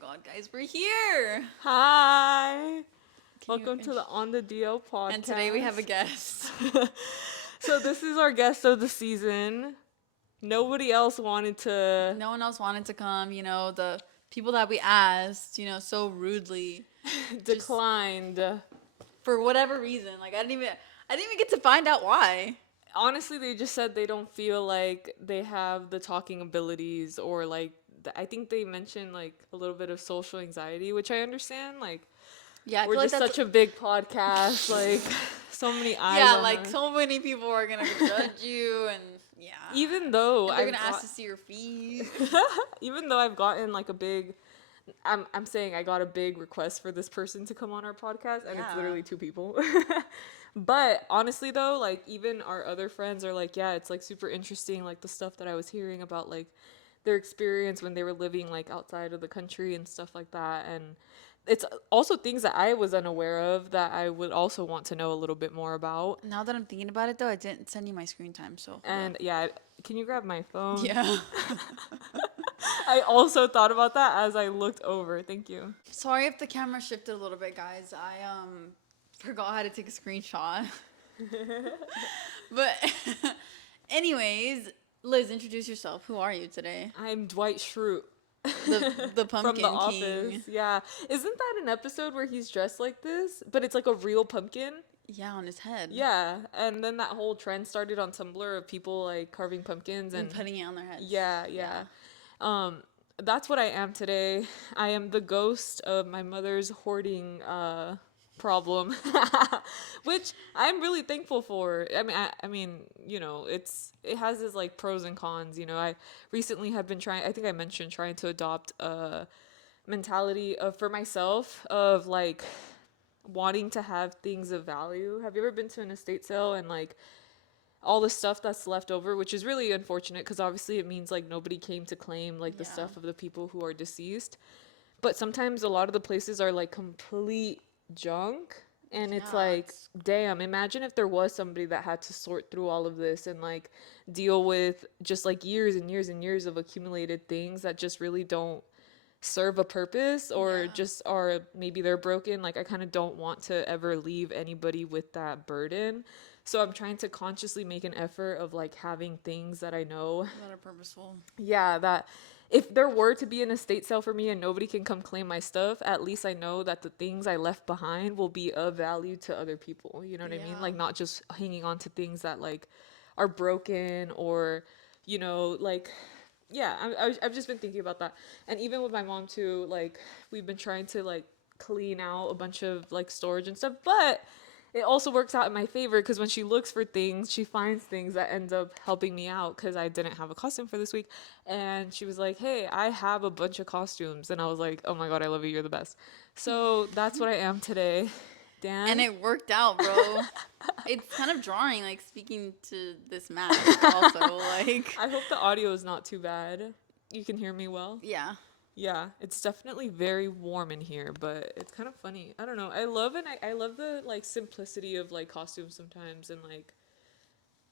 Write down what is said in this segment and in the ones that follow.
God, guys, we're here. Hi. Welcome to the On the DL podcast. And today we have a guest. So this is our guest of the season. Nobody else wanted to. No one else wanted to come. The people that we asked, so rudely declined. For whatever reason. Like I didn't even get to find out why. Honestly, they just said they don't feel like they have the talking abilities, or like I think they mentioned like a little bit of social anxiety, which I understand. Like, yeah, we're just such a big podcast, like so many eyes. Yeah, like so many people are gonna judge you, and yeah. Even though they're gonna ask to see your feet. Even though I've gotten like a big, I'm saying I got a big request for this person to come on our podcast, and it's literally 2 people. But honestly though, like even our other friends are like, yeah, it's like super interesting, like the stuff that I was hearing about like their experience when they were living like outside of the country and stuff like that. And it's also things that I was unaware of that I would also want to know a little bit more about. Now that I'm thinking about it though, I didn't send you my screen time, so. And yeah, can you grab my phone? Yeah. I also thought about that as I looked over. Thank you. Sorry if the camera shifted a little bit, guys. I forgot how to take a screenshot. But anyways, Liz, introduce yourself. Who are you today? I'm Dwight Schrute. The pumpkin from the king. Office. Yeah. Isn't that an episode where he's dressed like this? But it's like a real pumpkin? Yeah, on his head. Yeah. And then that whole trend started on Tumblr of people like carving pumpkins and putting it on their heads. Yeah. That's what I am today. I am the ghost of my mother's hoarding problem, which I'm really thankful for. I mean, it has its like pros and cons. I recently have been trying. I think I mentioned trying to adopt a mentality for myself of like wanting to have things of value. Have you ever been to an estate sale and like all the stuff that's left over, which is really unfortunate because obviously it means like nobody came to claim like the stuff of the people who are deceased. But sometimes a lot of the places are like complete junk, and it's like, damn, imagine if there was somebody that had to sort through all of this and like deal with just like years and years and years of accumulated things that just really don't serve a purpose, or just are maybe they're broken. Like I kind of don't want to ever leave anybody with that burden. So I'm trying to consciously make an effort of like having things that I know that are purposeful. Yeah, that if there were to be an estate sale for me and nobody can come claim my stuff, at least I know that the things I left behind will be of value to other people. You know what I mean? Like not just hanging on to things that like are broken, or, like, yeah, I've just been thinking about that. And even with my mom too, like we've been trying to like clean out a bunch of like storage and stuff, but it also works out in my favor because when she looks for things, she finds things that end up helping me out because I didn't have a costume for this week. And she was like, hey, I have a bunch of costumes. And I was like, oh my God, I love you. You're the best. So that's what I am today. Dan? And it worked out, bro. It's kind of jarring, like speaking to this mask also. Like, I hope the audio is not too bad. You can hear me well? Yeah. Yeah, it's definitely very warm in here, but it's kind of funny. I don't know. I love the like simplicity of like costumes sometimes, and like,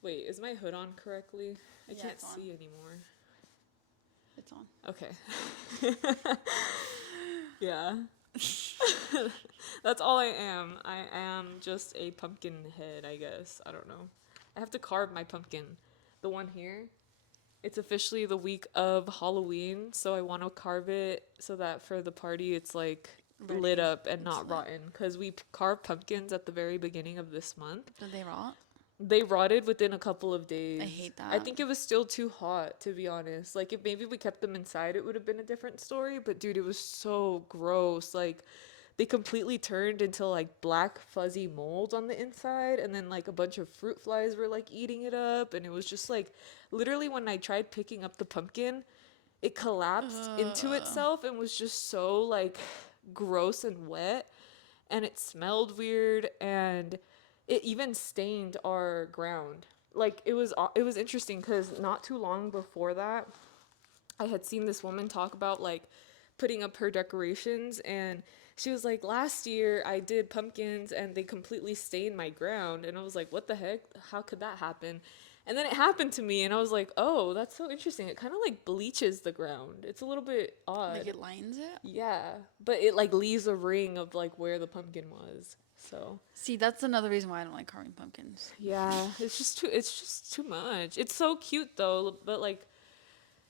wait, is my hood on correctly? I can't see anymore. It's on. Okay. Yeah. That's all I am. I am just a pumpkin head, I guess. I don't know. I have to carve my pumpkin. The one here. It's officially the week of Halloween, so I want to carve it so that for the party it's like lit up and not rotten. Because we carved pumpkins at the very beginning of this month. Did they rot? They rotted within a couple of days. I hate that. I think it was still too hot, to be honest. Like, if maybe we kept them inside, it would have been a different story. But, dude, it was so gross. Like, they completely turned into, like, black fuzzy mold on the inside. And then, like, a bunch of fruit flies were, like, eating it up. And it was just, like, literally when I tried picking up the pumpkin, it collapsed into itself and was just so, like, gross and wet. And it smelled weird, and it even stained our ground. Like, it was interesting because not too long before that, I had seen this woman talk about like putting up her decorations, and she was like, last year I did pumpkins and they completely stained my ground. And I was like, what the heck? How could that happen? And then it happened to me, and I was like, oh, that's so interesting. It kind of like bleaches the ground. It's a little bit Like odd. it lines it. Yeah, but it like leaves a ring of like where the pumpkin was. So See, that's another reason why I don't like carving pumpkins. yeah, it's just too much. It's so cute though, but like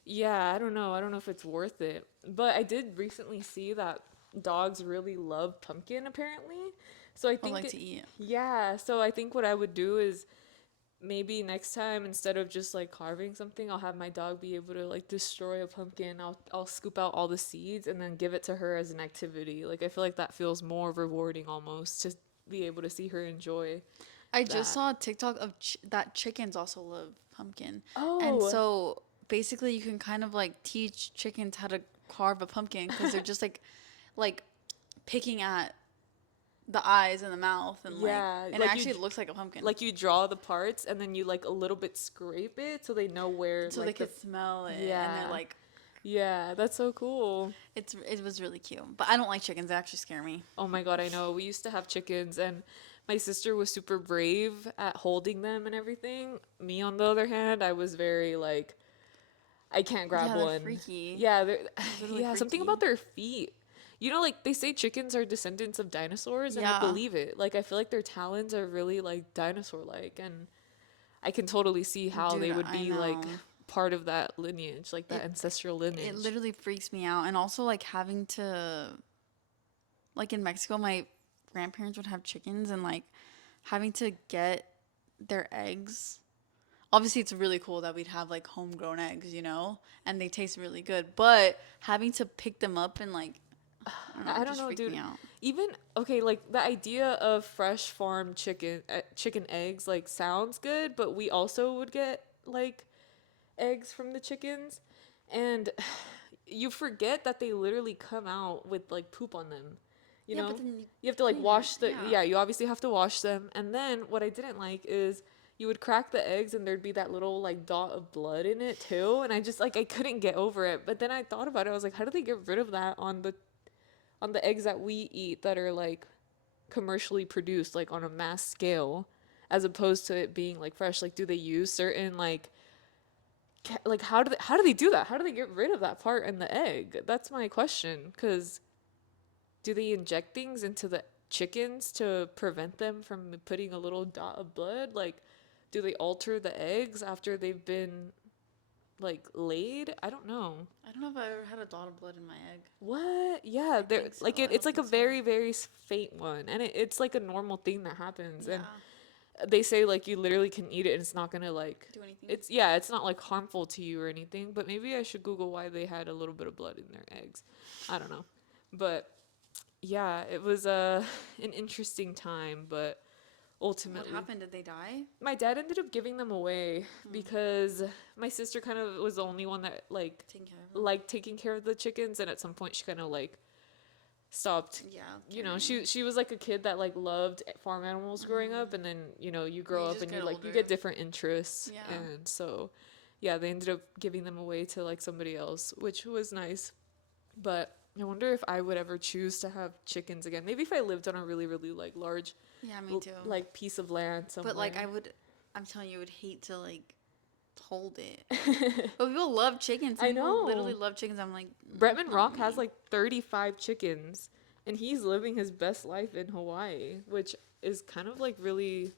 yeah, I don't know. I don't know if it's worth it. But I did recently see that dogs really love pumpkin apparently. So I I think like it, to eat. yeah, so I think what I would do is maybe next time instead of just like carving something, I'll have my dog be able to like destroy a pumpkin. I'll scoop out all the seeds and then give it to her as an activity. Like I feel like that feels more rewarding almost to be able to see her enjoy I just that. saw a TikTok of that chickens also love pumpkin. And Oh, so basically you can kind of like teach chickens how to carve a pumpkin because they're just like picking at the eyes and the mouth and like yeah, and it actually looks like a pumpkin. like you draw the parts and then you like a little bit scrape it so they know where So they like the could smell it and they're yeah. like Yeah, that's so cool. it was really cute. But I don't like chickens, they actually scare me. Oh my God, I know. We used to have chickens and my sister was super brave at holding them and everything. Me, on the other hand, I was very like, I can't grab Yeah, they're one. freaky. Yeah, They're literally yeah, something freaky. about their feet. You know, like they say chickens are descendants of dinosaurs, and I Yeah. believe it. Like, I feel like their talons are really like dinosaur-like, and I can totally see how Dude, they would I be like know. part of that lineage, like that It ancestral it lineage. literally freaks me out. And also like having to like in Mexico, my grandparents would have chickens and like having to get their eggs. Obviously, it's really cool that we'd have like homegrown eggs, you know, and they taste really good. But having to pick them up and like, I don't know, I it don't just know, freaked me dude. out. Even okay, like the idea of fresh farm chicken eggs like sounds good, but we also would get like eggs from the chickens, and you forget that they literally come out with like poop on them. You Yeah, but know, then you you have to like clean it. wash the Yeah. yeah. You obviously have to wash them, and then what I didn't like is you would crack the eggs and there'd be that little like dot of blood in it too, and I just like I couldn't get over it. But then I thought about it. I was like, how do they get rid of that on the eggs that we eat that are like commercially produced like on a mass scale as opposed to it being like fresh? Like do they use certain like like how do they do that? How do they get rid of that part in the egg? That's my question. Cuz do they inject things into the chickens to prevent them from putting a little dot of blood? Like do they alter the eggs after they've been like laid? I don't know. I don't know if I ever had a dot of blood in my egg. What? Yeah, I there think so. like I it's don't like a think so. very very faint one, and it's like a normal thing that happens, and Yeah. they say like you literally can eat it and it's not gonna like Do anything. it's yeah it's not like harmful to you or anything. But maybe I should Google why they had a little bit of blood in their eggs. I don't know, but yeah, it was an interesting time, but What ultimately happened? Did they die? my dad ended up giving them away Hmm. because my sister kind of was the only one that Taking care of them. taking care of the chickens, and at some point she kind of like stopped. Yeah, You know, caring. she was like a kid that like loved farm animals growing up, and then you know you grow You up just and you get like you older. get different interests, Yeah. and so yeah, they ended up giving them away to like somebody else, which was nice. But I wonder if I would ever choose to have chickens again. Maybe if I lived on a really really like large Yeah, me too. like piece of land But like somewhere. I'm telling you, I would hate to like hold it. But people love chickens. Some I people literally know. love chickens. I'm like, Bretman not Rock has me. like 35 chickens, and he's living his best life in Hawaii, which is kind of like really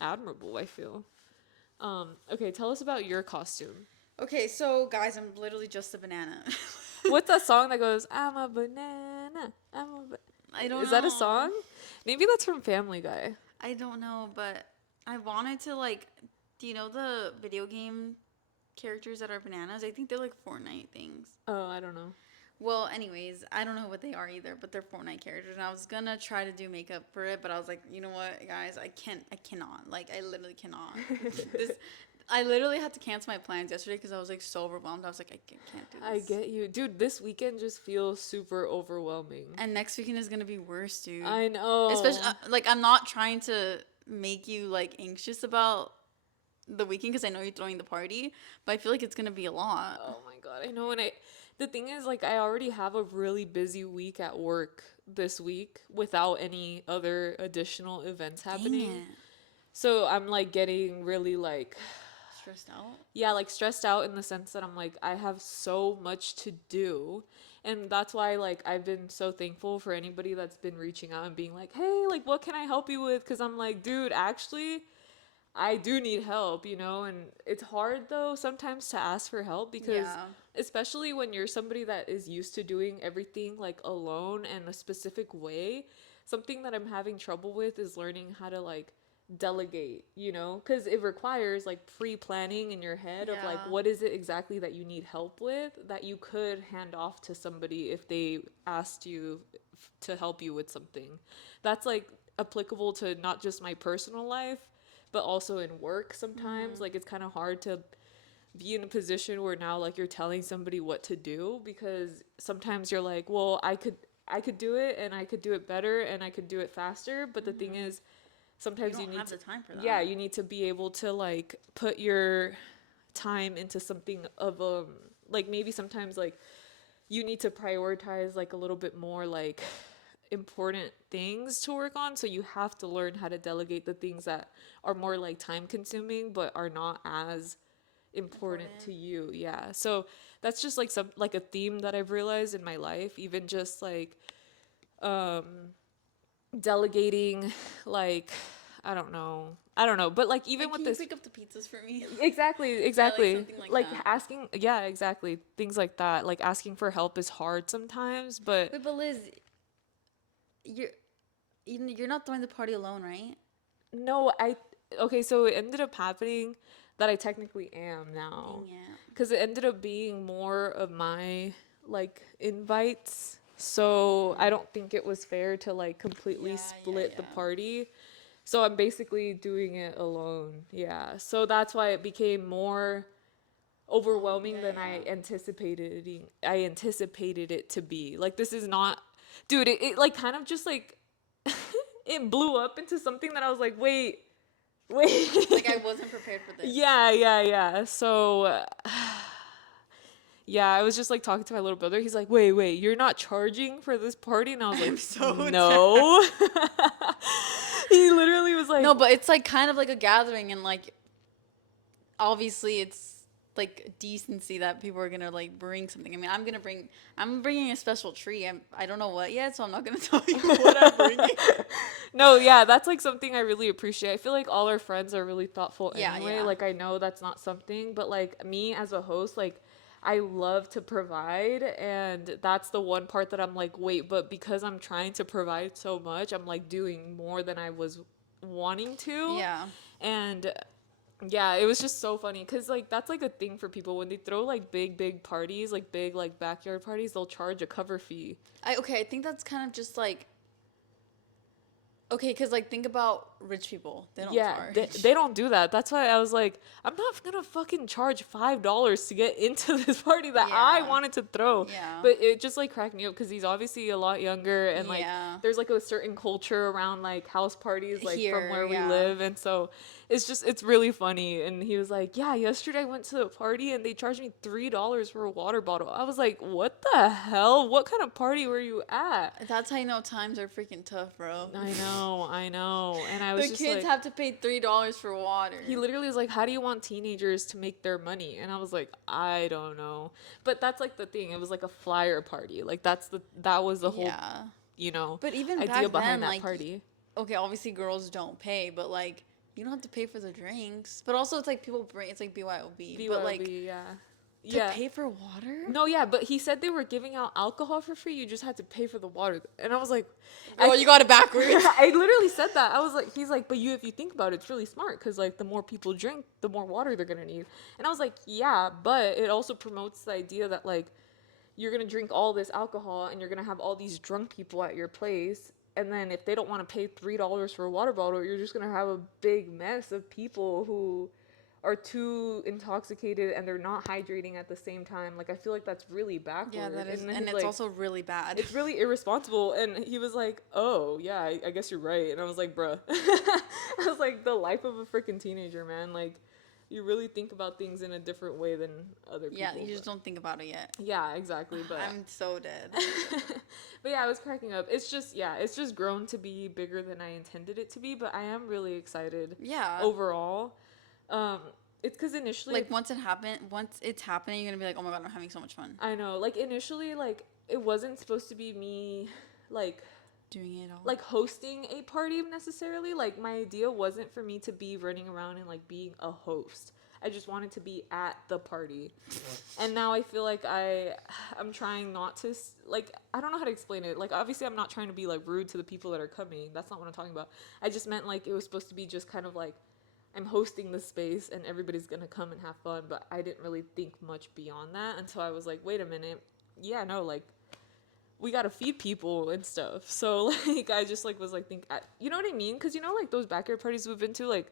admirable, I feel. Okay, tell us about your costume. Okay, so guys, I'm literally just a banana. What's that song that goes, I'm a banana, I don't Is that a know. song? Maybe that's from Family Guy. I don't know, but I wanted to like. Do you know the video game characters that are bananas? I think they're like Fortnite things. Oh, I don't know. Well, anyways, I don't know what they are either, but they're Fortnite characters. And I was gonna try to do makeup for it, but I was like, you know what, guys, I cannot. Like, I literally cannot. This, I literally had to cancel my plans yesterday because I was like so overwhelmed. I was like, can't do I this. get you. Dude, this weekend just feels super overwhelming. And next weekend is gonna be worse, dude. I know. Especially like I'm not trying to make you like anxious about the weekend because I know you're throwing the party, but I feel like it's gonna be a lot. Oh my God, I know. And the thing is, like, I already have a really busy week at work this week without any other additional events Dang happening. it. So I'm like getting really like, Stressed out? Yeah, like stressed out in the sense that I'm like, I have so much to do. And that's why like I've been so thankful for anybody that's been reaching out and being like, "Hey, like what can I help you with?" Cuz I'm like, "Dude, actually, I do need help, you know?" And it's hard though sometimes to ask for help because Yeah. especially when you're somebody that is used to doing everything like alone and a specific way, something that I'm having trouble with is learning how to like delegate, you know? Cuz it requires like pre-planning in your head of like Yeah. what is it exactly that you need help with that you could hand off to somebody if they asked you to help you with something. That's like applicable to not just my personal life but also in work sometimes Mm-hmm. like it's kind of hard to be in a position where now like you're telling somebody what to do because sometimes you're like, well, I could do it and I could do it better and I could do it faster, but the thing Mm-hmm. is You sometimes you don't need have to, the time for yeah, that. you need to be able to like put your time into something of like maybe sometimes like you need to prioritize like a little bit more like important things to work on, so you have to learn how to delegate the things that are more like time consuming but are not as important to Important. you. Yeah, so that's just like some like a theme that I've realized in my life, even just like um delegating like I don't know but like even Like, with can you this. pick up the pizzas for me? Exactly, Yeah, like exactly. something like Like that. asking, yeah, exactly. Things like that. Like asking for help is hard sometimes, but Wait, but Liz, you're you're not throwing the party alone, right? no, okay, so it ended up happening that I technically am now. Dang it. Because it ended up being more of my like invites. So I Mm. don't think it was fair to like completely Yeah, yeah, split the yeah. party. So I'm basically doing it alone. Yeah. So that's why it became more overwhelming Yeah, than yeah. I anticipated it to be. Like this is not, dude, it like kind of just like it blew up into something that I was like, wait. Like, I wasn't prepared for this. Yeah. So yeah, I was just like talking to my little brother. He's like, wait, you're not charging for this party? And I was I'm like, so down. no. He literally was like, No, but it's like kind of like a gathering, and like obviously it's like decency that people are gonna like bring something. I mean, I'm bringing a special tree. I don't know what yet, so I'm not gonna tell you what I'm bringing. no, yeah, that's like something I really appreciate. I feel like all our friends are really thoughtful Yeah, anyway. yeah, Like I know that's not something, but like me as a host, like I love to provide, and that's the one part that I'm like, wait, but because I'm trying to provide so much, I'm like doing more than I was wanting to. yeah. And yeah, it was just so funny cuz like that's like a thing for people when they throw like big parties, like big like backyard parties, they'll charge a cover fee. Okay. I think that's kind of just like okay, because like think about rich people. They don't Yeah, charge. they don't do that. That's why I was like, I'm not gonna fucking charge $5 to get into this party that I Yeah, wanted to throw. yeah, But it just like cracked me up because he's obviously a lot younger and like yeah. there's like a certain culture around like house parties like from Here, where we yeah. live, and so it's really funny. And he was like, yeah, yesterday I went to a party and they charged me $3 for a water bottle. I was like, what the hell? What kind of party were you at? That's how you know times are freaking tough, bro. I know. And I was The just kids like, have to pay $3 for he water. literally was like, how do you want teenagers to make their money? And I was like, I don't know. But that's like the thing. It was like a flyer party. Like that was the whole, Yeah. you know, But even idea back behind then, that like, party. okay, obviously girls don't pay, but like, you don't have to pay for the drinks. But also, it's like people bring, it's like BYOB. But like, BYOB, yeah. to Yeah. pay for water? No, yeah, but he said they were giving out alcohol for free. You just had to pay for the water. And I was like, Girl, you got it backwards. I literally said that. I was like, he's like, but if you think about it, it's really smart because like the more people drink, the more water they're gonna need. And I was like, yeah, but it also promotes the idea that like you're gonna drink all this alcohol and you're gonna have all these drunk people at your place. And then if they don't want to pay $3 for a water bottle, you're just gonna have a big mess of people who are too intoxicated and they're not hydrating at the same time. Like I feel like that's really Yeah, backward. that is, And then and he's it's like, also really bad. it's really irresponsible. And he was like, oh yeah, I guess you're right. And I was like, bruh. I was like, the life of a freaking teenager, man. Like you really think about things in a different way than other Yeah, people. you just But don't think about it yet. yeah, exactly. But I'm so dead. but yeah, I was cracking up. It's just grown to be bigger than I intended it to be, but I am really excited Yeah. overall. Um It's because initially Like once it's happening, you're gonna be like, oh my god, I'm having so much fun I know, like initially, like it wasn't supposed to be me, like doing it all. like hosting a party necessarily. Like my idea wasn't for me to be running around and like being a host. I just wanted to be at the party. And now I feel like I'm trying not to like I don't know how to explain it. Like obviously I'm not trying to be like rude to the people that are coming. That's not what I'm talking about. I just meant like it was supposed to be just kind of like I'm hosting the space and everybody's going to come and have fun, but I didn't really think much beyond that until I was like, wait a minute. Yeah, no, like we gotta feed people and stuff. So like I just like was like you know what I mean? Because you know like those backyard parties we've been to, like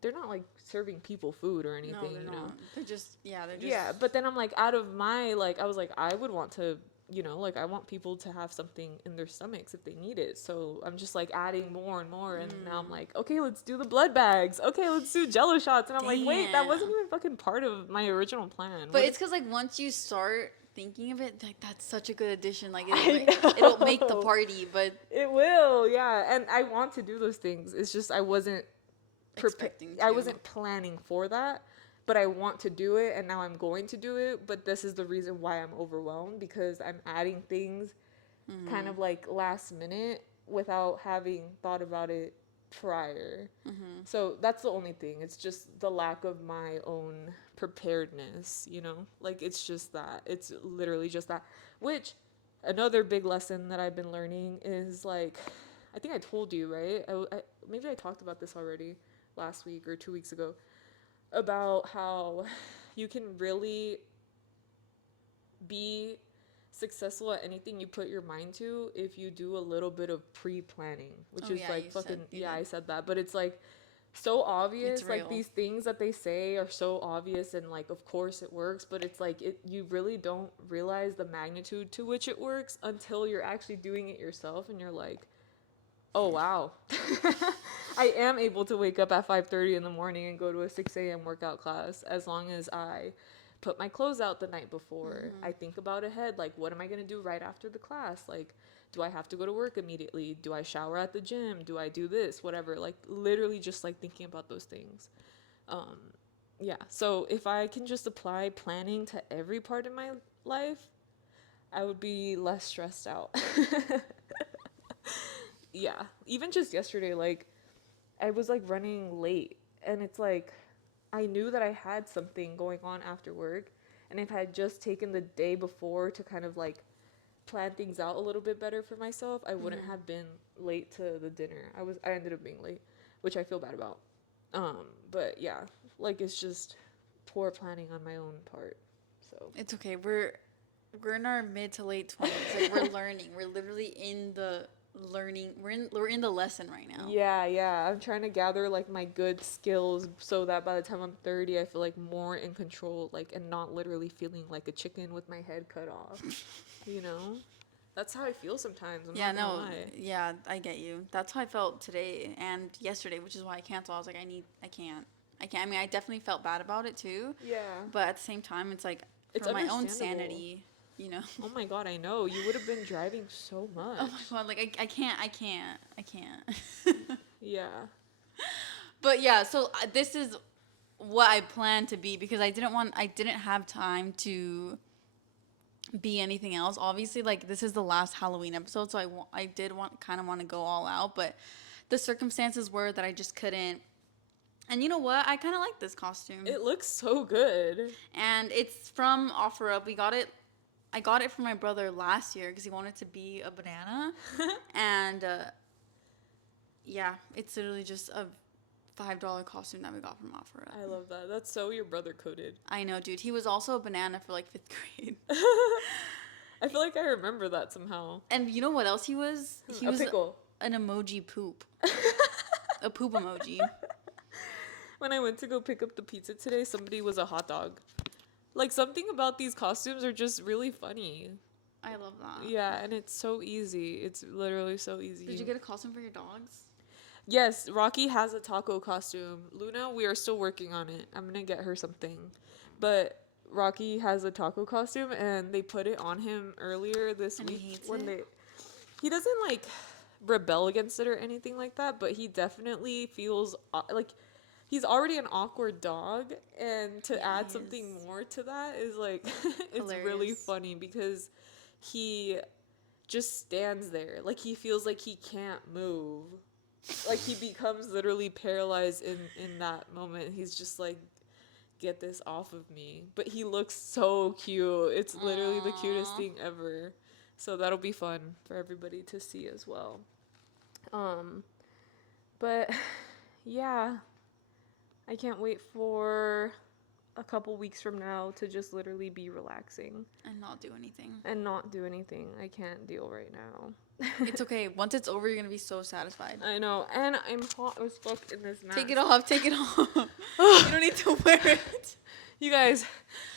they're not like serving people food or No, anything, they're you know. not. They're just yeah, they're just Yeah, but then I'm like out of my like I was like I would want to, you know, like I want people to have something in their stomachs if they need it. So I'm just like adding more and more, and now I'm like, okay, let's do the blood bags. Okay, let's do Jello shots, and I'm like, wait, that wasn't damn. even fucking part of my original plan. But What it's if because like once you start thinking of it, like that's such a good addition. Like I it'll make the know. party, but It will, yeah. And I want to do those things. It's just expecting I to. wasn't planning for that, but I want to do it and now I'm going to do it, but this is the reason why I'm overwhelmed because I'm adding things kind Mm-hmm. of like last minute without having thought about it prior. Mm-hmm. So that's the only thing. It's just the lack of my own preparedness, you know? Like it's just that. It's literally just that. Which another big lesson that I've been learning is like I think I told you, right? Maybe I talked about this already last week or 2 weeks ago about how you can really be successful at anything you put your mind to if you do a little bit of pre-planning, which Oh is yeah, like fucking you yeah, did. I said that, but it's like so It's obvious. Like real. these things that they say are so obvious and like of course it works, but it's like you really don't realize the magnitude to which it works until you're actually doing it yourself and you're like, "Oh wow." I am able to wake up at 5:30 in the morning and go to a 6 a.m. workout class as long as I put my clothes out the night before. Mm-hmm. I think about ahead, like what am I going to do right after the class? Like do I have to go to work immediately? Do I shower at the gym? Do I do this? Whatever. Like literally just like thinking about those things. Um yeah. So if I can just apply planning to every part of my life, I would be less stressed out. Yeah. Even just yesterday like I was like running late and it's like I knew that I had something going on after work and if I had just taken the day before to kind of like plan things out a little bit better for myself, I wouldn't Mm-hmm. have been late to the dinner. I ended up being late, which I feel bad about. But yeah, like it's just poor planning on my own part. So It's okay. We're in our mid to late 20s. Like we're learning. We're literally in the learning. We're in the lesson right now. yeah, yeah. I'm trying to gather like my good skills so that by the time I'm 30, I feel like more in control, like and not literally feeling like a chicken with my head cut off. You know? That's how I feel sometimes. I'm Yeah, not gonna no, lie. yeah, I get you. That's how I felt today and yesterday, which is why I canceled. I was like, I can't. I mean, I definitely felt bad about it too, Yeah. but at the same time, it's like It's for my own understandable. sanity, you know. Oh my god, I know. You would have been driving so Oh my much. god, like I can't. Yeah. But yeah, so this is what I plan to be because I didn't have time to be anything else. Obviously, like this is the last Halloween episode, so I did kind of want to go all out, but the circumstances were that I just couldn't. And you know what? I kind of like this costume. It looks so good. And it's from OfferUp. We got it. I got it for my brother last year because he wanted to be a banana. And yeah, it's literally just a $5 costume that we got from OfferUp. I love that. That's so your brother coded. I know, dude. He was also a banana for like fifth grade. I feel like I remember that somehow. And you know what else he was? He A was pickle. an emoji poop. A poop emoji. When I went to go pick up the pizza today, somebody was a hot dog. Like something about these costumes are just really funny. I love that. Yeah, and it's so easy. It's literally so easy. Did you get a costume for your dogs? Yes, Rocky has a taco costume. Luna, we are still working on it. I'm gonna get her something. But Rocky has a taco costume and they put it on him earlier this And he week hates when it? they he doesn't like rebel against it or anything like that, but he definitely feels like he's already an awkward dog, and to Yeah, add he something is more to that is like it's really hilarious. funny because he just stands there like he feels like he can't move, like he becomes literally paralyzed in that moment. He's just like, get this off of me, but he looks so cute. It's literally the cutest Aww. thing ever. So that'll be fun for everybody to see as well. um but yeah, I can't wait for a couple weeks from now to just literally be relaxing And not do anything. and not do anything. I can't deal right now. It's okay. Once it's over, you're gonna be so satisfied. I know, and I'm hot as fuck in this Take it mask. off. Take it off. You don't need to wear it. You guys,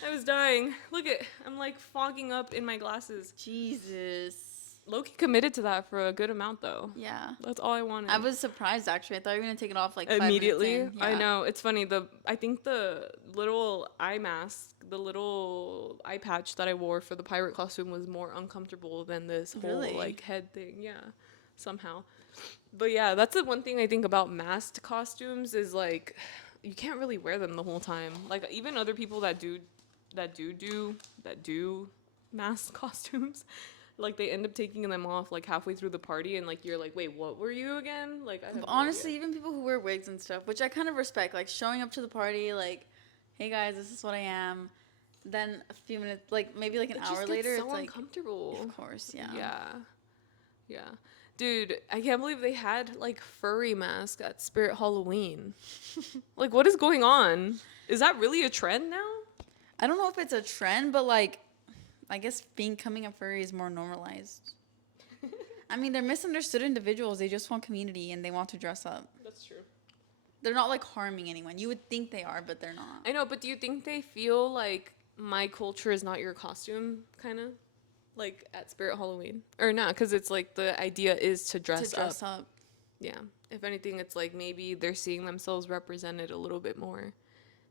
I was dying. Look at, I'm like fogging up in my glasses. Jesus. Loki committed to that for a good amount though. Yeah. That's all I wanted. I was surprised actually. I thought you were gonna take it off like 5 Immediately. minutes in. I Yeah. know, it's funny. I think the little eye mask, the little eye patch that I wore for the pirate costume was more uncomfortable than this whole Really? like head thing. Yeah, somehow. But yeah, that's the one thing I think about masked costumes is like you can't really wear them the whole time. Like even other people that do masked costumes, like they end up taking them off like halfway through the party, and like you're like, wait, what were you again? Like I have no Honestly, idea. even people who wear wigs and stuff, which I kind of respect, like showing up to the party, like, hey guys, this is what I am. Then a few minutes, like maybe like an It hour just later, gets so it's like, uncomfortable. of course, yeah. Yeah. Yeah. Dude, I can't believe they had like furry masks at Spirit Halloween. Like what is going on? Is that really a trend now? I don't know if it's a trend, but like, I guess becoming a furry is more normalized. I mean, they're misunderstood individuals. They just want community and they want to dress up. That's true. They're not like harming anyone. You would think they are, but they're not. I know, but do you think they feel like my culture is not your costume kind of? Like at Spirit Halloween? Or not, cuz it's like the idea is to dress Up. Yeah. If anything, it's like maybe they're seeing themselves represented a little bit more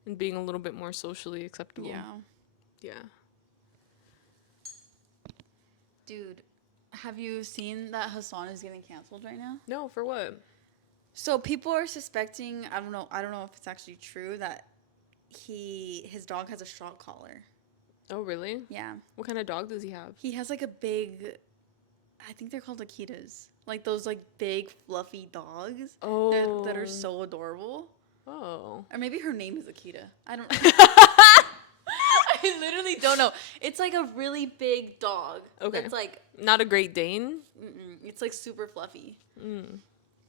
and being a little bit more socially acceptable. Yeah. Yeah. Dude, have you seen that Hassan is getting canceled right now? No, for what? So people are suspecting, I don't know if it's actually true that his dog has a shock collar. Oh, really? Yeah. What kind of dog does he have? He has like a big, I think they're called Akitas. Like those like big fluffy dogs. Oh. That are so adorable. Oh. Or maybe her name is Akita. I don't I literally don't know. It's like a really big dog. Okay. It's like Not a Great Dane? it's like super fluffy.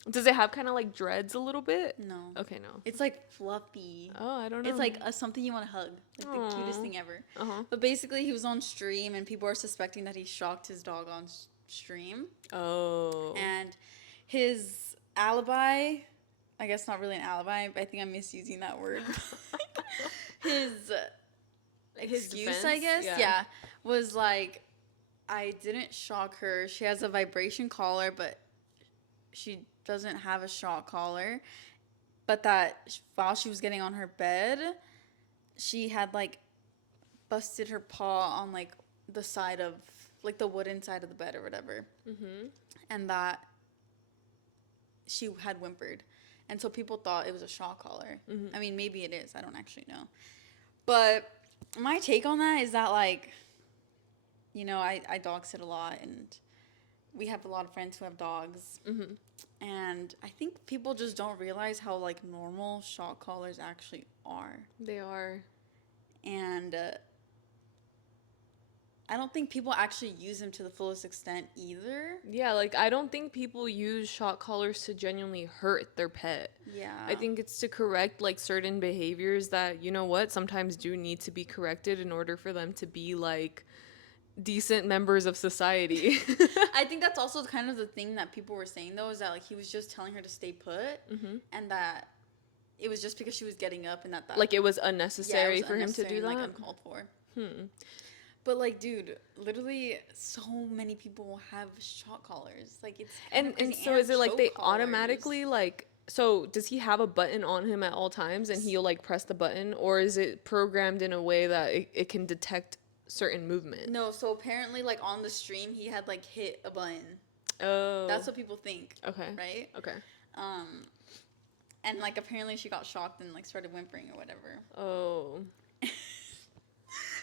Does it have kind of like dreads a little bit? No. Okay, no. It's like fluffy. Oh, I don't know. It's like something you want to hug. Like the cutest thing ever. Uh-huh. But basically, he was on stream, and people are suspecting that he shocked his dog on stream. Oh. And his alibi, I guess not really an alibi, but I think I'm misusing that word. his excuse, defense? I guess, Yeah. was like, I didn't shock her. She has a vibration collar, but she doesn't have a shock collar. But that while she was getting on her bed, she had like busted her paw on like the side of like the wooden side of the bed or whatever. And that she had whimpered. And so people thought it was a shock collar. I mean, maybe it is. I don't actually know. But my take on that is that, like, you know, I dog sit a lot, and we have a lot of friends who have dogs. And I think people just don't realize how, like, normal shock collars actually are. They are. And I don't think people actually use them to the fullest extent either. Yeah, like I don't think people use shock collars to genuinely hurt their pet. Yeah. I think it's to correct like certain behaviors that, you know what, sometimes do need to be corrected in order for them to be like decent members of society. I think that's also kind of the thing that people were saying, though, is that like he was just telling her to stay put, and that it was just because she was getting up, and that like it was unnecessary it was for him to unnecessary do and, that. like, uncalled for. But like, dude, literally, so many people have shock collars. Like it's And so is it like they automatically like, so does he have a button on him at all times and he'll like press the button, or is it programmed in a way that it can detect certain movement? No, so apparently, like on the stream, he had like hit a button. Oh. That's what people think. Okay. Right? Okay. And like apparently she got shocked and like started whimpering or whatever. Oh.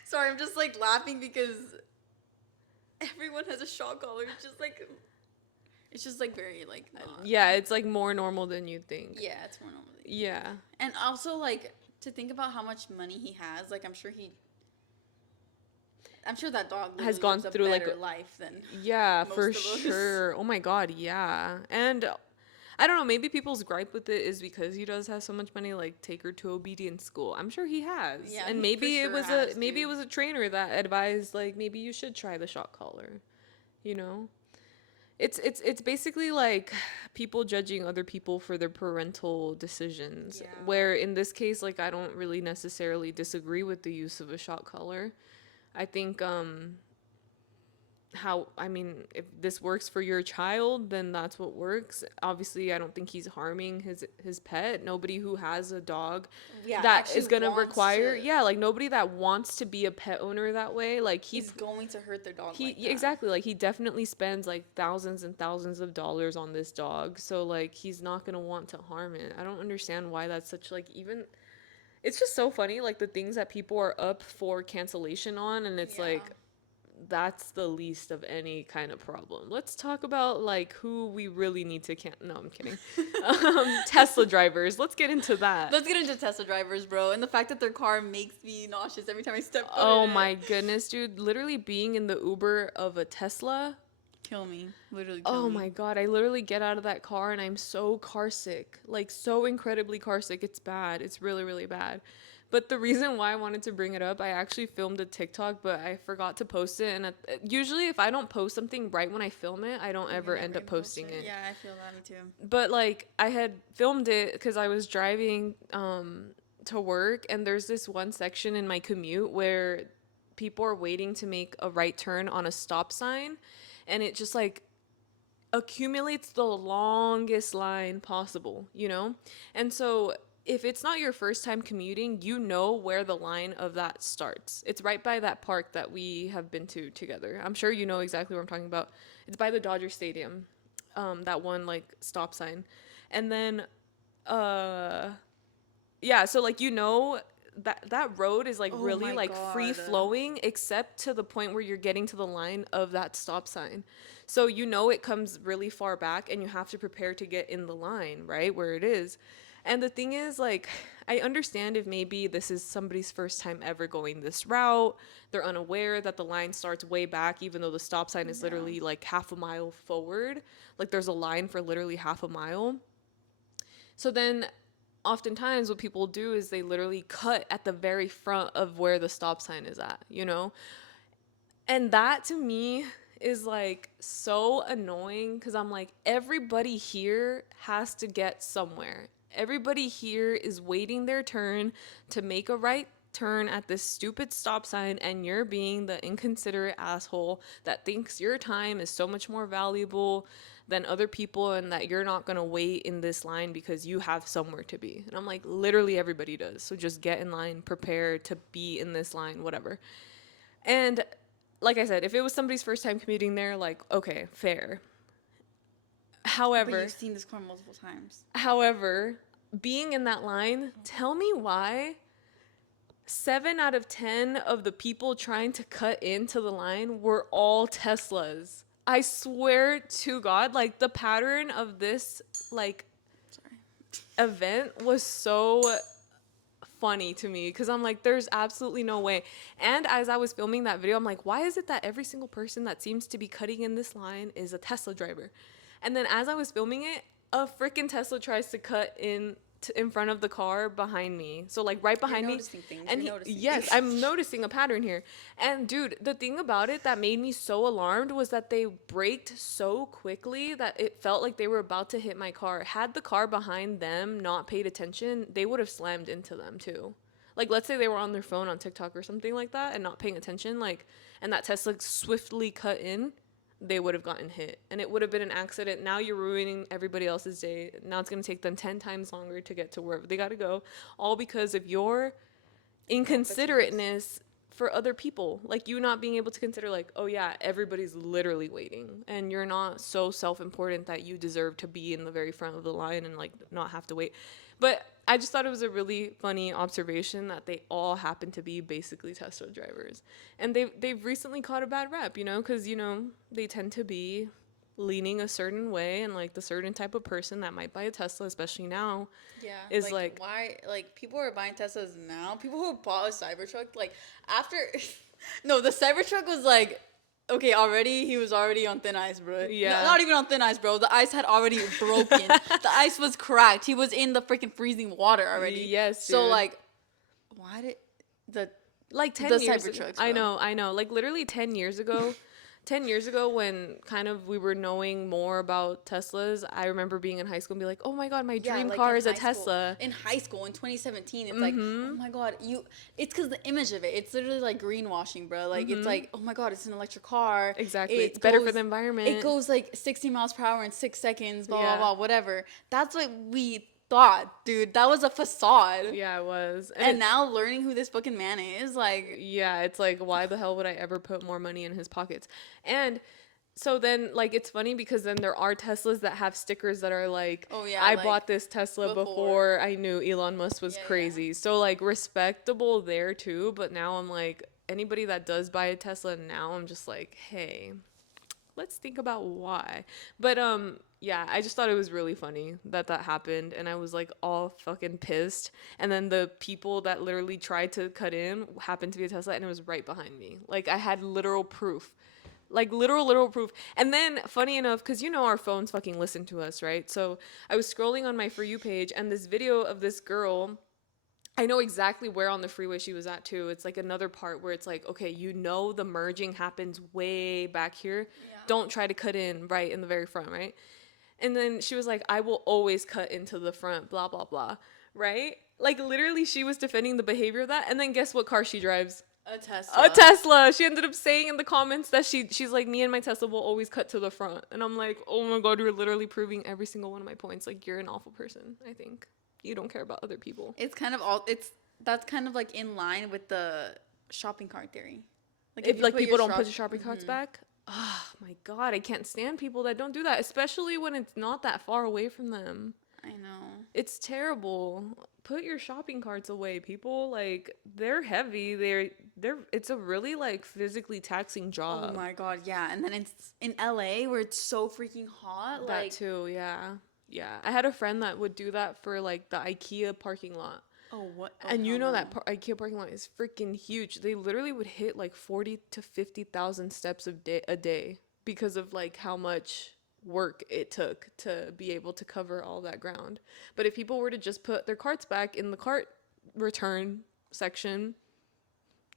Sorry, I'm just like laughing because everyone has a shock collar. It's just like very like I don't know. Yeah, it's like more normal than you think. Yeah, it's more normal. Yeah. And also like to think about how much money he has, like I'm sure that dog Has literally gone lives a through like better life than yeah, most for of us. sure. Oh my god, yeah. And I don't know, maybe people's gripe with it is because he does have so much money, like take her to obedience school. I'm sure he has. Yeah, And he for maybe it sure was has, maybe it dude. was a trainer that advised like maybe you should try the shock collar, you know? It's basically like people judging other people for their parental decisions. Yeah. Where in this case, like I don't really necessarily disagree with the use of a shock collar. I think how I mean, if this works for your child, then that's what works. Obviously, I don't think he's harming his pet. Nobody who has a dog Yeah, that actually is gonna wants require, to yeah, like nobody that wants to be a pet owner that way, like is going to hurt their dog he like that. exactly, like he definitely spends like thousands and thousands of dollars on this dog, so like he's not gonna want to harm it. I don't understand why that's such like even. It's just so funny, like the things that people are up for cancellation on, and it's Yeah. like that's the least of any kind of problem. Let's talk about like who we really need to can. No, I'm kidding. Tesla drivers. Let's get into that. Let's get into Tesla drivers, bro. And the fact that their car makes me nauseous every time I step foot Oh in my it. goodness, dude! Literally being in the Uber of a Tesla. Kill me. Literally kill Oh me. my god! I literally get out of that car and I'm so car sick, like so incredibly car sick. It's bad. It's really really bad. But the reason why I wanted to bring it up, I actually filmed a TikTok, but I forgot to post it. And usually, if I don't post something right when I film it, I don't You're ever never end up gonna post posting it. it. Yeah, I feel that. Me too. But like I had filmed it because I was driving to work, and there's this one section in my commute where people are waiting to make a right turn on a stop sign, and it just like accumulates the longest line possible, you know? And so if it's not your first time commuting, you know where the line of that starts. It's right by that park that we have been to together. I'm sure you know exactly what I'm talking about. It's by the Dodger Stadium, that one like stop sign. And then, uh, yeah, so like that road is like Oh really my like free god. flowing except to the point where you're getting to the line of that stop sign. So you know it comes really far back and you have to prepare to get in the line, right? Where it is. And the thing is like I understand if maybe this is somebody's first time ever going this route. They're unaware that the line starts way back even though the stop sign is Yeah. literally like half a mile forward. Like there's a line for literally half a mile. So then oftentimes what people do is they literally cut at the very front of where the stop sign is at, you know? And that to me is like so annoying because I'm like, everybody here has to get somewhere. Everybody here is waiting their turn to make a right turn at this stupid stop sign, and you're being the inconsiderate asshole that thinks your time is so much more valuable than other people and that you're not going to wait in this line because you have somewhere to be. And I'm like, literally everybody does. So just get in line, prepare to be in this line, whatever. And like I said, if it was somebody's first time commuting there, like, okay, fair. But However, you've seen this car multiple times. however, being in that line, tell me why 7 out of 10 of the people trying to cut into the line were all Teslas. I swear to God, like the pattern of this like Sorry. event was so funny to me because I'm like, there's absolutely no way. And as I was filming that video, I'm like, why is it that every single person that seems to be cutting in this line is a Tesla driver? And then as I was filming it, a freaking Tesla tries to cut in front of the car behind me. So like right You're behind me. noticing things. And You're noticing yes, things. I'm noticing a pattern here. And dude, the thing about it that made me so alarmed was that they braked so quickly that it felt like they were about to hit my car. Had the car behind them not paid attention, they would have slammed into them too. Like let's say they were on their phone on TikTok or something like that and not paying attention, like, and that Tesla swiftly cut in, they would have gotten hit and it would have been an accident. Now you're ruining everybody else's day. Now it's going to take them 10 times longer to get to wherever they got to go, all because of your Incompetence. inconsiderateness for other people, like you not being able to consider like, oh yeah, everybody's literally waiting and you're not so self-important that you deserve to be in the very front of the line and like not have to wait. But I just thought it was a really funny observation that they all happen to be basically Tesla drivers, and they've recently caught a bad rep, you know, because you know they tend to be leaning a certain way, and like the certain type of person that might buy a Tesla, especially now, Yeah, is like like, why? Like people are buying Teslas now. People who bought a Cybertruck, like after, no, the Cybertruck was like, okay, already he was already on thin ice, bro. No, yeah. not even on thin ice, bro. The ice had already broken. The ice was cracked. He was in the freaking freezing water already. Yes, So dude. like, why did the Like the 10 years ago. Cybertrucks, I bro? know, I know. Like literally 10 years ago. 10 years ago when kind of we were knowing more about Teslas, I remember being in high school and be like, "Oh my god, my Yeah, dream like car is a Tesla." in high school in 2017, it's like, oh Mhm. my god, you. It's because the image of it. It's literally like greenwashing, bro. Like it's Mhm. like, oh my god, it's an electric car. Exactly. It's It better for the goes, it environment. goes like 60 miles per hour in 6 seconds. Blah blah Yeah. blah, whatever. That's what we thought, dude. That was a facade. Yeah, it was. And And it now learning who this fucking man is, like, yeah, it's like why the hell would I ever put more money in his pockets? And so then like it's funny because then there are Teslas that have stickers that are like, oh yeah, I like bought this Tesla before. before I knew Elon Musk was Yeah, yeah. crazy. So like respectable there too, but now I'm like anybody that does buy a Tesla now, I'm just like, "Hey, let's think about why." But yeah, I just thought it was really funny that that happened and I was like all fucking pissed. And then the people that literally tried to cut in happened to be a Tesla and it was right behind me. Like I had literal proof. Like literal proof. And then funny enough, cuz you know our phones fucking listen to us, right? So I was scrolling on my For You page and this video of this girl, I know exactly where on the freeway she was at too. It's like another part where it's like, okay, you know the merging happens way back here. Yeah. Don't try to cut in right in the very front, right? And then she was like, I will always cut into the front, blah, blah, blah, right? Like literally she was defending the behavior of that. And then guess what car she drives? A A Tesla. Tesla. She ended up saying in the comments that she's like, me and my Tesla will always cut to the front. And I'm like, oh my god, you're literally proving every single one of my points. Like you're an awful person, I think. You don't care about other people. It's kind of all it's that's kind of like in line with the shopping cart theory. Like if If you like put people your don't put shop, your shopping carts back. Oh my god, I can't stand people that don't do that, especially when it's not that far away from them. I know. It's terrible. Put your shopping carts away, people. Like they're heavy. They're it's a really like physically taxing Oh job. my god, yeah. And then it's in LA where it's so freaking hot. That Like, too, yeah. Yeah. I had a friend that would do that for like the IKEA parking lot. oh what? Oh And you hell know that no. IKEA parking lot is freaking huge. They literally would hit like 40 to 50,000 steps a day because of like how much work it took to be able to cover all that ground. But if people were to just put their carts back in the cart return section,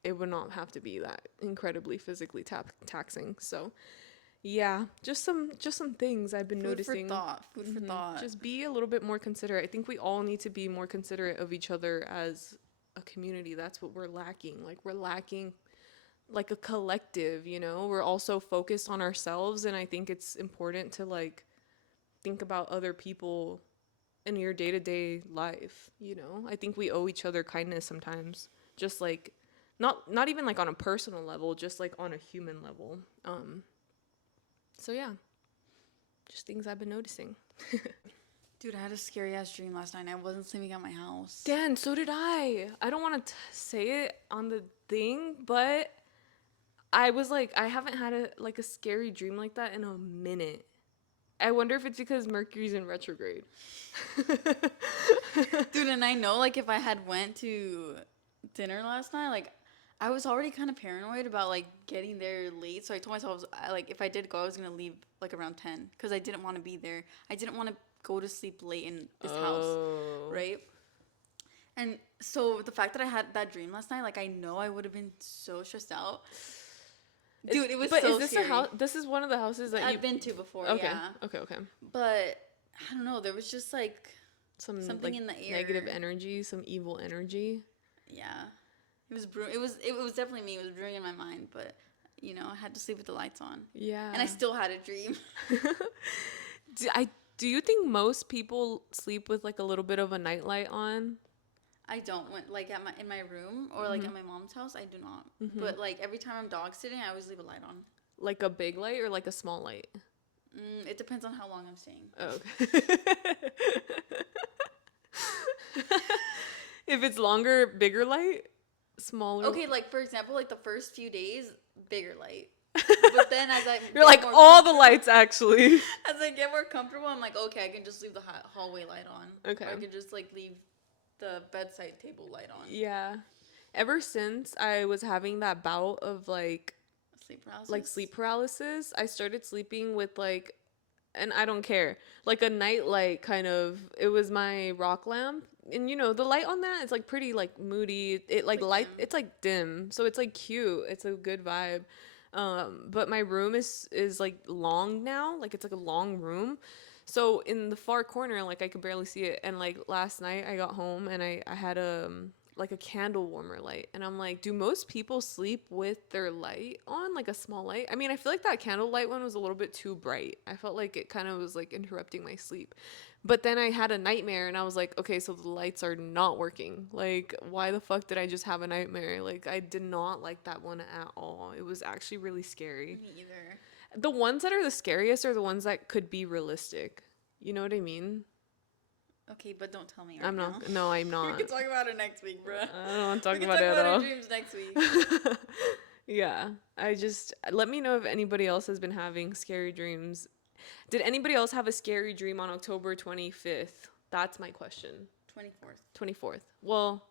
it would not have to be that incredibly physically taxing. So, yeah, just some things I've been Food for noticing. thought. Food for thought. Just be a little bit more considerate. I think we all need to be more considerate of each other as a community. That's what we're lacking. Like we're lacking like a collective, you know? We're also focused on ourselves and I think it's important to like think about other people in your day-to-day life, you know? I think we owe each other kindness sometimes. Just like not even like on a personal level, just like on a human level. So yeah, just things I've been noticing. Dude, I had a scary ass dream last night and I wasn't sleeping at my house. Dan, so did I. I don't want to say it on the thing, but I was like, I haven't had a scary dream like that in a minute. I wonder if it's because Mercury's in retrograde. Dude, and I know like if I had went to dinner last night, like I was already kind of paranoid about like getting there late. So I told myself like if I did go, I was gonna leave like around 10 because I didn't want to be there. I didn't want to go to sleep late in this house, Oh. right? And so the fact that I had that dream last night, like I know I would have been so stressed out. Dude, it was But so is this scary. a house? This is one of the houses that I've been to before, Okay. yeah. Okay. But I don't know, there was just like something Like in the air. negative energy, some evil energy. Yeah. It was definitely me. It was brewing in my mind, but you know, I had to sleep with the lights on. Yeah. And I still had a dream. Do you think most people sleep with like a little bit of a nightlight on? I don't want like at my in my room or like Mm-hmm. at my mom's house. I do not. Mm-hmm. But like every time I'm dog sitting, I always leave a light on. Like a big light or like a small light? It depends on how long I'm staying. Oh, okay. If it's longer, bigger light, smaller. Okay, like for example, like the first few days, bigger light. But then as I You're get like more all the comfortable, lights actually. as I get more comfortable, I'm like, okay, I can just leave the hallway light on, Okay. or I can just like leave the bedside table light on. Yeah. Ever since I was having that bout of Sleep paralysis. sleep paralysis, I started sleeping with and I don't care. Like a night light kind of. It was my rock lamp. And the light on that is like pretty like moody. It It's like like light dim. it's like dim. So it's like cute. It's a good vibe. But my room is like long now. Like it's like a long room. So in the far corner, like I could barely see it. And like last night I got home and I had like a candle warmer light. And I'm like, do most people sleep with their light on, like a small light? I mean, I feel like that candle light one was a little bit too bright. I felt like it kind of was like interrupting my sleep. But then I had a nightmare and I was like, okay, so the lights are not working. Like, why the fuck did I just have a nightmare? Like, I did not like that one at all. It was actually really scary. Me either. The ones that are the scariest are the ones that could be realistic. You know what I mean? Okay, but don't tell me right I'm now. not. No, I'm We not. can talk about it next week, bruh. I don't want to We talk can about talk it at about our all. dreams next week. Yeah. I just let me know if anybody else has been having scary dreams. Did anybody else have a scary dream on October 25th? That's my question. 24th. 24th. Well,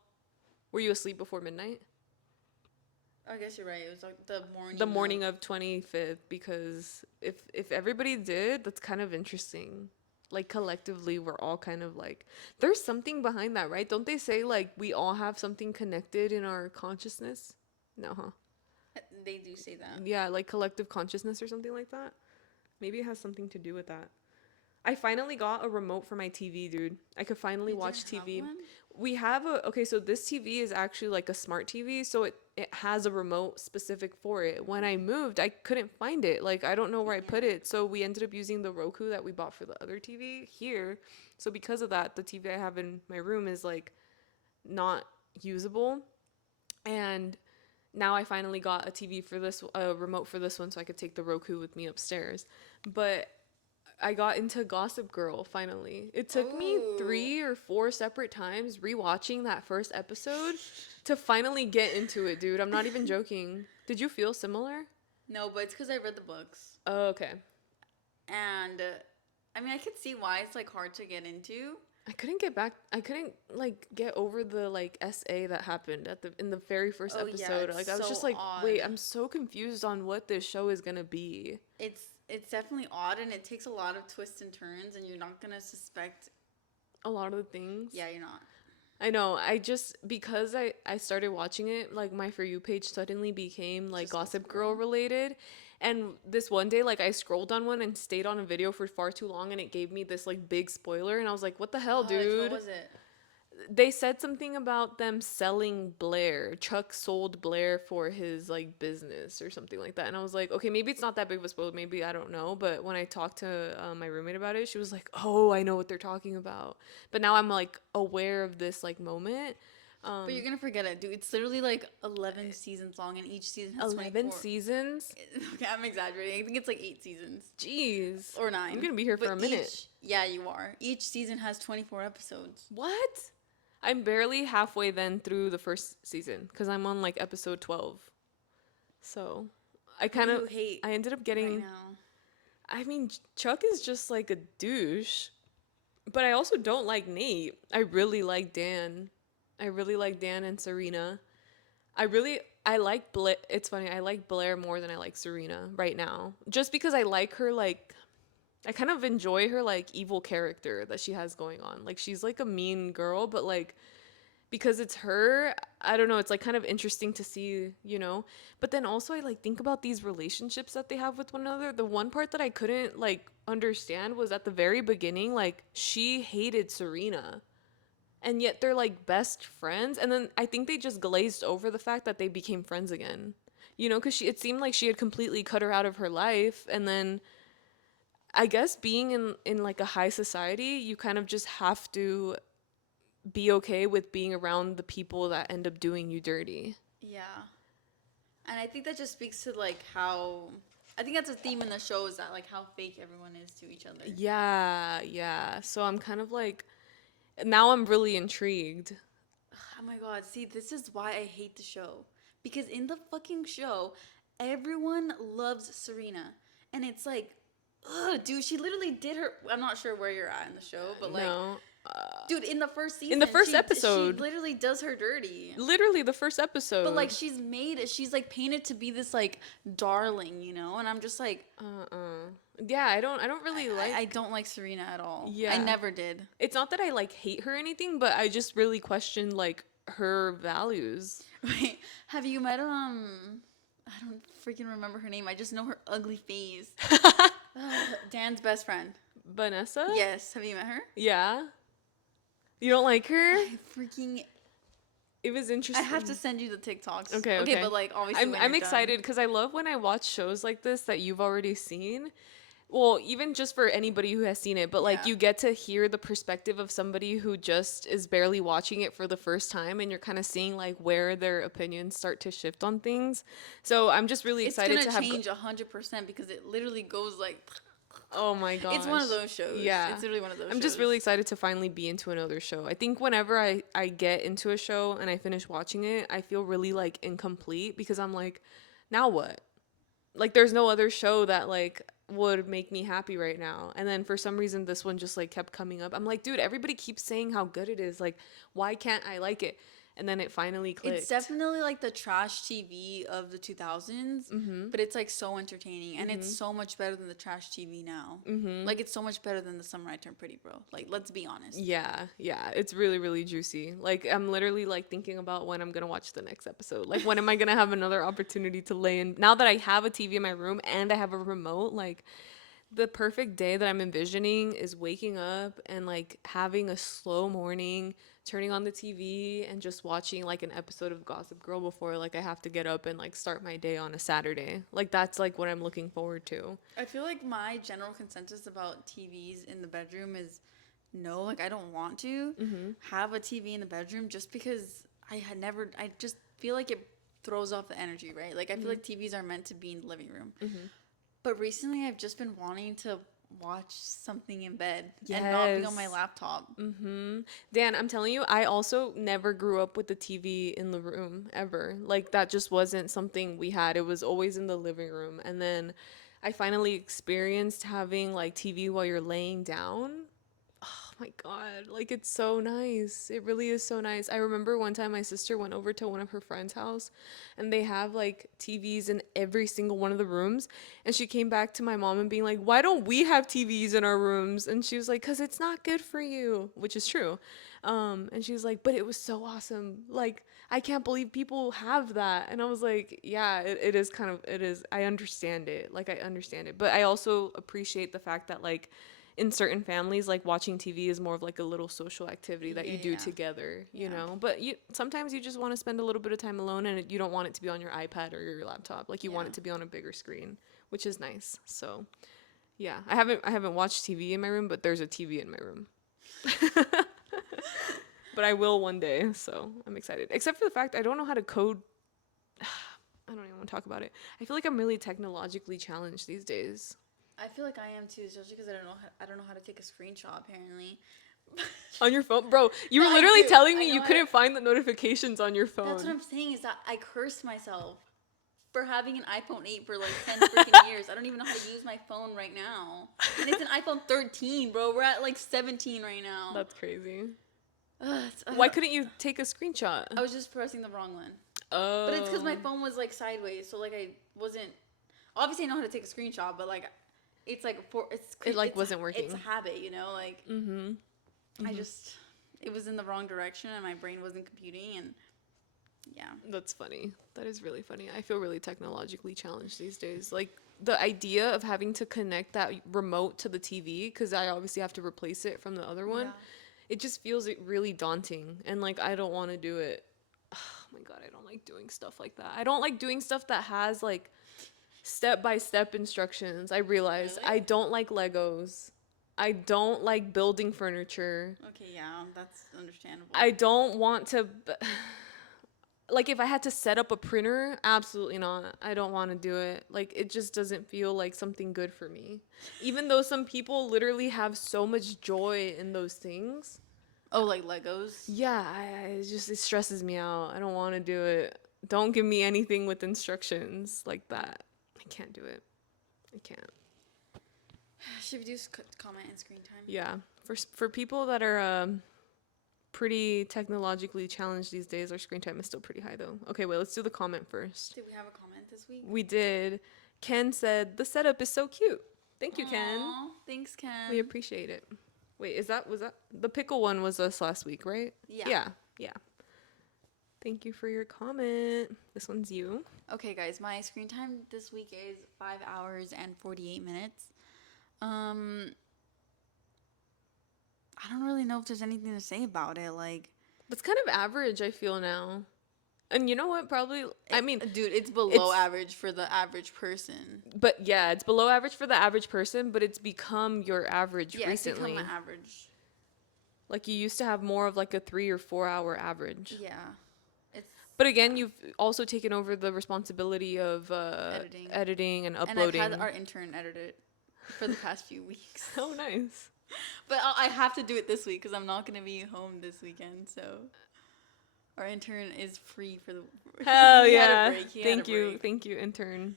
were you asleep before midnight? I guess you're right. It was like the morning. The morning of 25th, because if everybody did, that's kind of interesting. Like collectively we're all kind of like there's something behind that, right? Don't they say like we all have something connected in our consciousness? No, huh? They do say that. Yeah, like collective consciousness or something like that. Maybe it has something to do with that. I finally got a remote for my TV, dude. I could finally You didn't watch have TV. one? We have okay, so this TV is actually like a smart TV, so it has a remote specific for it. When I moved, I couldn't find it. Like I don't know where I put Yeah. it. So we ended up using the Roku that we bought for the other TV here. So because of that, the TV I have in my room is like not usable. And now I finally got a TV for this, a remote for this one, so I could take the Roku with me upstairs. But I got into Gossip Girl finally. It took me Ooh. 3 or 4 separate times rewatching that first episode to finally get into it, dude. I'm not even joking. Did you feel similar? No, but it's because I read the books. Oh, okay. And I mean, I could see why it's like hard to get into. I couldn't like get over the like SA that happened at the in the very first Oh, yeah, episode. it's Like I was so just like, odd. wait, I'm so confused on what this show is gonna be. It's definitely odd and it takes a lot of twists and turns, and you're not gonna suspect. A lot of the things. Yeah, you're not. I know. I just because I started watching it, like my For You page suddenly became like Just Gossip Gossip Girl Girl. related. And this one day, like I scrolled on one and stayed on a video for far too long, and it gave me this like big spoiler, and I was like, "What the hell, Fudge, what dude?" was it? They said something about them selling Blair. Chuck sold Blair for his like business or something like that, and I was like, "Okay, maybe it's not that big of a spoiler. Maybe I don't know." But when I talked to my roommate about it, she was like, "Oh, I know what they're talking about." But now I'm like aware of this like moment. But you're gonna forget it, dude. It's literally like 11 seasons long, and each season has 11 24. seasons? Okay, I'm exaggerating. I think it's like 8 seasons Jeez. or I'm 9. gonna be here for But a minute. yeah, you are. Each season has 24 episodes. What? I'm barely halfway then through the first season because I'm on like episode 12. So I Who kind do of, you hate I ended up right getting, now? I mean, Chuck is just like a douche, but I also don't like Nate. I really like Dan. I really like Dan and Serena. I like Blair. It's funny. I like Blair more than I like Serena right now. Just because I like her, like, I kind of enjoy her, like, evil character that she has going on. Like, she's like a mean girl, but like, because it's her, I don't know, it's like kind of interesting to see. But then also I like think about these relationships that they have with one another. The one part that I couldn't like understand was at the very beginning, like she hated Serena. And yet they're like best friends, and then I think they just glazed over the fact that they became friends again. Cuz it seemed like she had completely cut her out of her life, and then I guess being in like a high society, you kind of just have to be okay with being around the people that end up doing you dirty. Yeah. And I think that just speaks to like how I think that's a theme in the show is that like how fake everyone is to each other. Yeah, yeah. So I'm kind of like, now I'm really intrigued. Oh my god, see, this is why I hate the show. Because in the fucking show, everyone loves Serena. And it's like, ugh, dude, she literally did her. I'm not sure where you're at in the show, but like, No. dude, in the first In the season, first she episode, literally does her dirty. literally the first But like, episode. she's like painted to be this like darling, you know? And I'm just like, Uh-uh. Yeah, I don't really I like, don't like Serena at all. I yeah. never did. It's not that I like hate her or anything, but I just really question like her values. Wait, have you met I don't freaking remember her name. I just know her ugly face. Dan's best friend. Vanessa? Yes, have you met her? Yeah. You don't like her? I freaking It was I have to interesting. send you the TikToks. Okay, Okay, okay. but like obviously when I'm you're done. excited because I love when I watch shows like this that you've already seen. Well, even just for anybody who has seen it, but like Yeah. you get to hear the perspective of somebody who just is barely watching it for the first time, and you're kind of seeing like where their opinions start to shift on things. So I'm just really It's excited gonna to have. change 100% because it literally goes like Oh my it's one of gosh. those shows. Yeah. It's literally one of those I'm just shows. really excited to finally be into another show. I think whenever I get into a show and I finish watching it, I feel really like incomplete because I'm like, now what? Like there's no other show that like would make me happy right now. And then for some reason this one just like kept coming up. I'm like, dude, everybody keeps saying how good it is. Like, why can't I like it? And then it finally It's clicked. definitely like the trash TV of the 2000s, but it's like so entertaining and it's so much better than the trash TV now. Like it's so much better than The Summer I Turned Pretty, bro. Like let's be honest. Yeah, yeah, it's really, really juicy. Like I'm literally like thinking about when I'm gonna watch the next episode. Like when am I gonna have another opportunity to lay in? Now that I have a TV in my room and I have a remote, like the perfect day that I'm envisioning is waking up and like having a slow morning, turning on the TV and just watching like an episode of Gossip Girl before like I have to get up and like start my day on a Saturday. Like that's like what I'm looking forward to. I feel like my general consensus about TVs in the bedroom is no, like I don't want to have a TV in the bedroom just because I just feel like it throws off the energy, right? Like I feel like TVs are meant to be in the living room. But recently I've just been wanting to watch something in bed and not be on my Yes. laptop. Dan, I'm telling you, I also never grew up with the TV in the room ever. Like that just wasn't something we had. It was always in the living room. And then I finally experienced having like TV while you're laying down. Oh my God, like it's so nice. It really is so nice. I remember one time my sister went over to one of her friends' house and they have like TVs in every single one of the rooms. And she came back to my mom and being like, "Why don't we have TVs in our rooms?" And she was like, "'Cause it's not good for you," which is true. And she was like, "But it was so awesome. Like, I can't believe people have that." And I was like, "Yeah, it is kind of, it is. I understand it. Like, I understand it. But I also appreciate the fact that, like, in certain families like watching TV is more of like a little social activity that Yeah, you do yeah, together, you yeah, know. But you sometimes you just want to spend a little bit of time alone and you don't want it to be on your iPad or your laptop. Like you yeah. want it to be on a bigger screen, which is nice. So, yeah. I haven't watched TV in my room, but there's a TV in my room. But I will one day, so I'm excited. Except for the fact I don't know how to code. I don't even want to talk about it. I feel like I'm really technologically challenged these days. I feel like I am too, especially because I don't know how to take a screenshot apparently. On your phone? Bro, you No, were I literally do. telling I me know you how to. couldn't find the notifications on your That's what phone. I'm saying is that I cursed myself for having an iPhone 8 for like 10 freaking years. I don't even know how to use my phone right now. And it's an iPhone 13, bro. We're at like 17 right now. That's crazy. I Why couldn't you take a screenshot? was just pressing the wrong one. But it's because my Oh. phone was like sideways, so like I wasn't. Obviously, I know how to take a screenshot, but like, it's like It like it's wasn't it's a working. habit, you know. Like I just it was in the wrong direction, and my brain wasn't computing, and yeah, That's funny. That is really funny. I feel really technologically challenged these days. Like the idea of having to connect that remote to the TV because I obviously have to replace it from the other one. yeah. It just feels really daunting and like I don't want to do it. Oh my God, I don't like doing stuff like that. I don't like doing stuff that has like step by step instructions. I realize Really? I don't like Legos. I don't like building furniture. Okay, yeah, that's understandable. I don't want to like if I had to set up a printer, absolutely not. I don't want to do it. Like it just doesn't feel like something good for me. Even though some people literally have so much joy in those things. Oh, like Legos? Yeah, it stresses me out. I don't want to do it. Don't give me anything with instructions like that. I can't do it. I can't. Should we do comment and screen time? Yeah, for people that are pretty technologically challenged these days, our screen time is still pretty high though. Okay, wait, let's do the comment first. Did we have a comment this week? We did. Ken said the setup is so cute. Thank you, Ken. Aw, thanks, Ken. We appreciate it. Wait, was that the pickle one was us last week, right? Yeah. Yeah. Thank you for your comment. This one's you. Okay, guys, my screen time this week is 5 hours and 48 minutes. I don't really know if there's anything to say about it. Like, That's kind of average, I feel now. And you know what? Probably, I mean, dude, it's below it's- average for the average person. but yeah, it's below average for the average person, but it's become your average Yeah, it's recently. become an average. Like you used to have more of like a 3 or 4 hour average. Yeah. It's But again, you've also taken over the responsibility of editing and uploading. And I've had our intern edit it for the past few weeks. Oh, nice. But I have to do it this week because I'm not going to be home this weekend. So our intern is free for the. Hell He had a yeah. break. He had a break. Thank you, intern.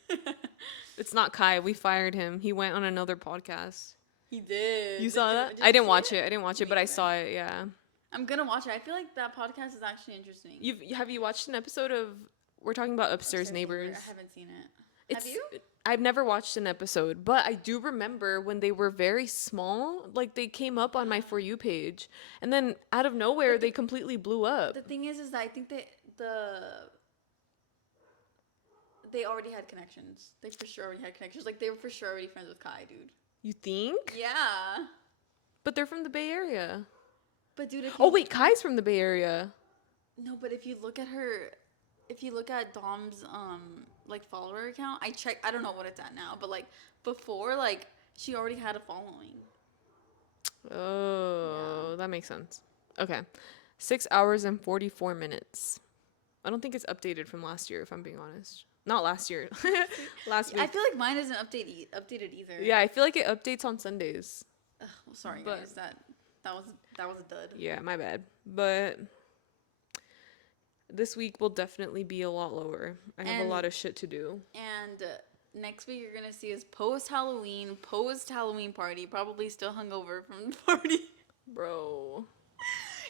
It's not Kai. We fired him. He went on another podcast. He did. You saw that? Did I you didn't see watch it. I didn't watch it, Me but I either. saw it. Yeah. I'm gonna watch it. I feel like that podcast is actually interesting. Have you watched an episode of? We're talking about Upstairs Neighbors. I haven't seen it. Have you? I've never watched an episode, but I do remember when they were very small, like they came up on my For You page, and then out of nowhere they completely blew up. The thing is that I think they already had connections. They for sure already had connections. Like they were for sure already friends with Kai, dude. You think? Yeah. But they're from the Bay Area. But dude, if you Oh wait, Kai's from the Bay Area. No, but if you look at Dom's like follower account, I don't know what it's at now, but like before, like she already had a following. Oh, that makes sense. Okay. 6 hours and 44 minutes. I don't think it's updated from last year, if I'm being honest. Not last year. Last week. I feel like mine isn't updated either. Yeah, I feel like it updates on Sundays. Ugh, well, sorry But- guys, that was a dud. Yeah, my bad. But this week will definitely be a lot lower. I have a lot of shit to do. And next week you're gonna see us post Halloween party, probably still hungover from the party. Bro.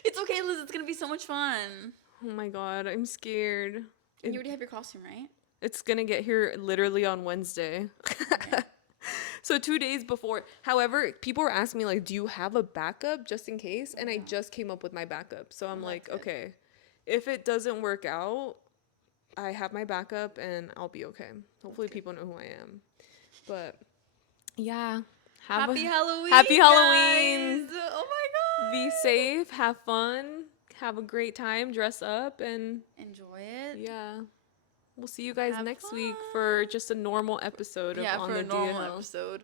It's okay, Liz. It's gonna be so much fun. Oh my god, I'm scared. And you already have your costume, right? It's gonna get here literally on Wednesday. So 2 days before. However, people were asking me like, do you have a backup just in case? And I just came up with my backup. So I'm like, okay, if it doesn't work out, I have my backup and I'll be okay. Hopefully people know who I am. But yeah. Happy Halloween. Happy Halloween. Guys. Oh my god. Be safe, have fun, have a great time, dress up, and enjoy it. yeah. We'll see you guys Have next fun. week for just a normal episode of On for the a normal DL. episode.